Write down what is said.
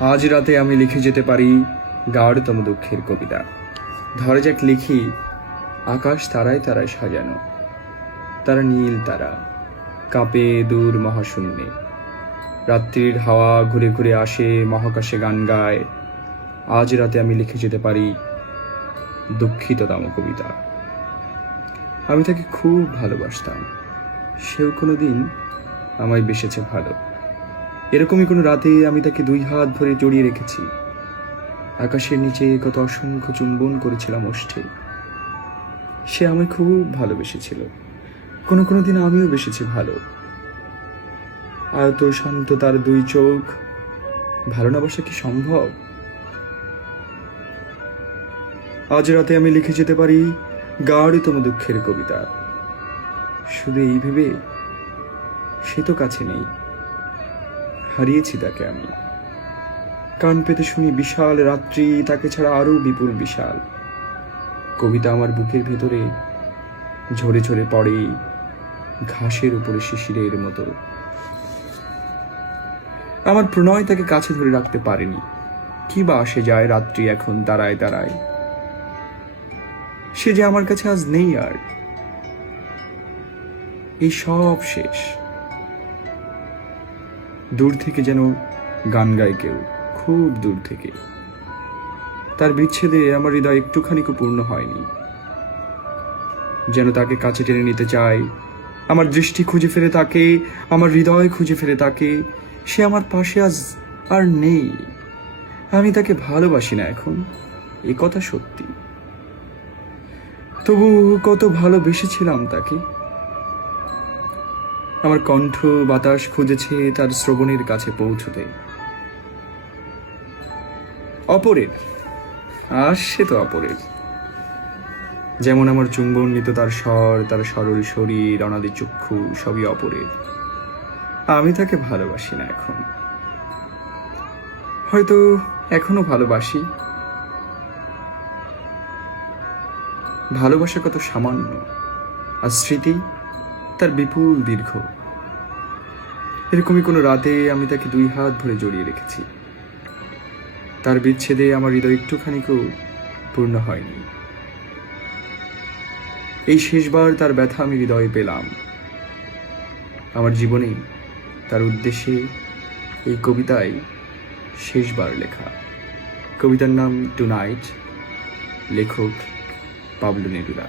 আজ রাতে আমি লিখে যেতে পারি গাঢ়তম দুঃখের কবিতা। ধরে যাক লিখি, আকাশ তারায় তারায় সাজানো, তারা নীল তারা কাঁপে দূর মহাশূন্যে। রাত্রির হাওয়া ঘুরে ঘুরে আসে, মহাকাশে গান গায়। আজ রাতে আমি লিখে যেতে পারি দুঃখিততম কবিতা। আমি তাকে খুব ভালোবাসতাম, সেও কোনোদিন আমায় বেসেছে ভালো। এরকমই কোনো রাতে আমি তাকে 2 হাত ধরে জড়িয়ে রেখেছি। আকাশের নিচে কত অসংখ্য চুম্বন করেছিলাম ওষ্ঠে। সে আমায় খুব ভালোবেসেছিল, কোনো কোনো দিন আমিও বেসেছি ভালো। আয়ত শান্ত তার 2 চোখ, ভালো না বাসা কি সম্ভব? আজ রাতে আমি লিখে যেতে পারি গাঢ়তম দুঃখের কবিতা। শুধু এই ভেবে সে তো কাছে নেই, হারিয়েছি তাকে আমি। কান পেতে শুনি বিশাল রাত্রি, তাকে ছাড়া আরো বিপুল বিশাল। কবিতা আমার বুকের ভেতরে ঝরে ঝরে পড়ে ঘাসের উপরে শিশিরের মতো। আমার প্রণয় তাকে কাছে ধরে রাখতে পারেনি। কি বা আসে যায় রাত্রি এখন দাঁড়ায় দাঁড়ায়। সে যে আমার কাছে আজ নেই আর। এই সব শেষ। দূর থেকে যেন গান গায় কেউ, খুব দূর থেকে। তার বিচ্ছেদে আমার হৃদয় একটুখানিকও পূর্ণ হয়নি। যেন তাকে কাছে টেনে নিতে চাই। আমার দৃষ্টি খুঁজে ফেলে তাকে, আমার হৃদয় খুঁজে ফেলে তাকে। সে আমার পাশে আজ আর নেই। আমি তাকে ভালোবাসি না এখন, এ কথা সত্যি। তবু কত ভালোবেসেছিলাম তাকে। আমার কণ্ঠ বাতাস খুঁজেছে তার শ্রবণের কাছে পৌঁছতে। অপরের, আর সে তো অপরের। যেমন আমার চুম্বন নিত তার স্বর, তার সরল শরীর, অনাদি চক্ষু, সবই অপরের। আমি তাকে ভালোবাসি না এখন। হয়তো এখনো ভালোবাসি। ভালোবাসা কত সামান্য, আর স্মৃতি তার বিপুল দীর্ঘ। এরকমই কোনো রাতে আমি তাকে 2 হাত ধরে জড়িয়ে রেখেছি। তার বিচ্ছেদে আমার হৃদয় একটুখানিকও পূর্ণ হয়নি। এই শেষবার তার ব্যথা আমি হৃদয়ে পেলাম। আমার জীবনে তার উদ্দেশ্যে এই কবিতায় শেষবার লেখা। কবিতার নাম টু নাইট, লেখক পাবলো নেরুদা।